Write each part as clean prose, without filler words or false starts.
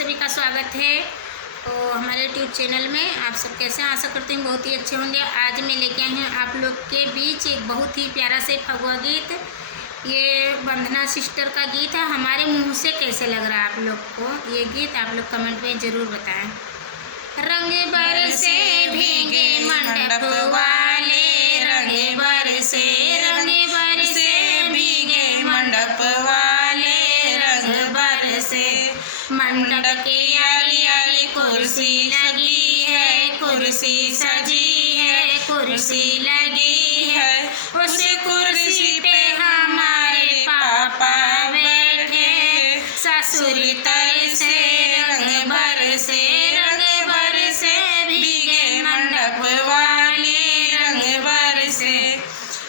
सभी का स्वागत है। तो हमारे यूट्यूब चैनल में आप सब कैसे हैं? आशा करते हैं बहुत ही अच्छे होंगे। आज मैं लेके आई हूँ आप लोग के बीच एक बहुत ही प्यारा से फगुआ गीत। ये वंदना सिस्टर का गीत है। हमारे मुंह से कैसे लग रहा है आप लोग को ये गीत? आप लोग कमेंट में ज़रूर बताएं। रंग बरसे भीगे मंडप वाले, रंग बरसे भीगे मंडप वाले, रंग बरसे मंडप की यारी यारी कुर्सी लगी है, कुर्सी सजी है, कुर्सी लगी है। उस कुर्सी पे हमारे पापा बैठे, ससुर तर से रंग बरसे भीगे मंडप वाले, रंग बरसे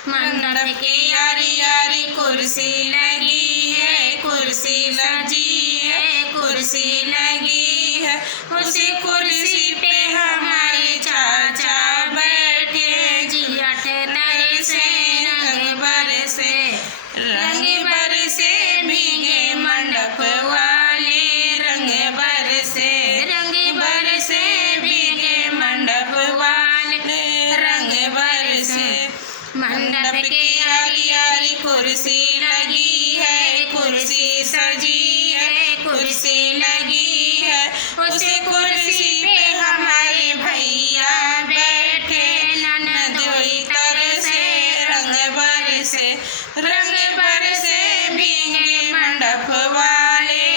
मंडप की यारी यारी कुर्सी लगी है, कुर्सी सजी है, कुर्सी लगी है। उस कुर्सी पे हमारे चाचा बैठे, जिया तर से रंग बरसे भीगे मंडप वाले, रंग बरसे भीगे मंडप वाले, रंग बरसे मंडप की यारी यारी कुर्सी लगी है, कुर्सी सजी है, कुर्सी लगी है। उस कुर्सी पे हमारे भैया बैठे, ननदोई तर से रंग बरसे भीगे मंडप वाले,